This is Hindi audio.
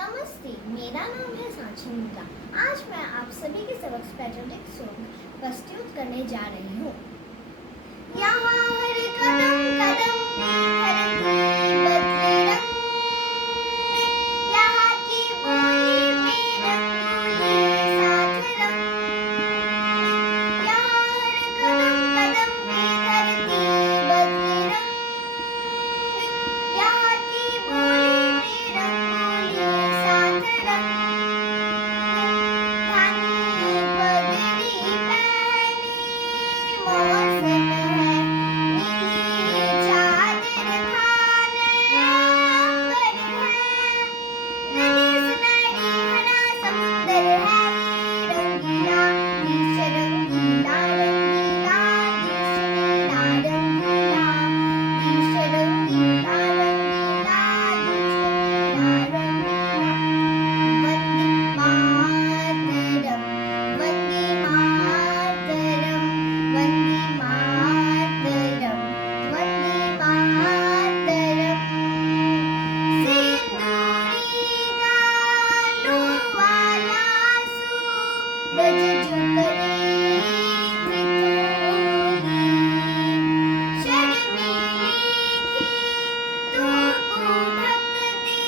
नमस्ते, मेरा नाम है सांची मुद्दा। आज मैं आप सभी के समक्ष पैट्रियोटिक सॉन्ग प्रस्तुत करने जा रही हूँ। यहाँ हर कदम कदम में धरती बदले रंग, यहाँ की बोली में रंगोली साथ रंग। यहाँ हर कदम कदम में धरती बदले रंग, यहाँ की बोली में रंगोली साथ रंग। धानी पगड़ी पहनी मौसम है, नीली चादर थाने अंबर है। नदी सुनहरी घना समुंदर है रंगीला, दृश्य रंगीला रंगीला, दृश्य नीला रंगीला, दृश्य रंगीला रंगीला, दृश्य नीला रंगीला। वंदे मातरम, वंदे मातरम, वंदे मातरम, वंदे मातरम। सिंदूरी गालों वाला सूरज जो करे ठिठोली, शर्मीली खींटों को ढक दे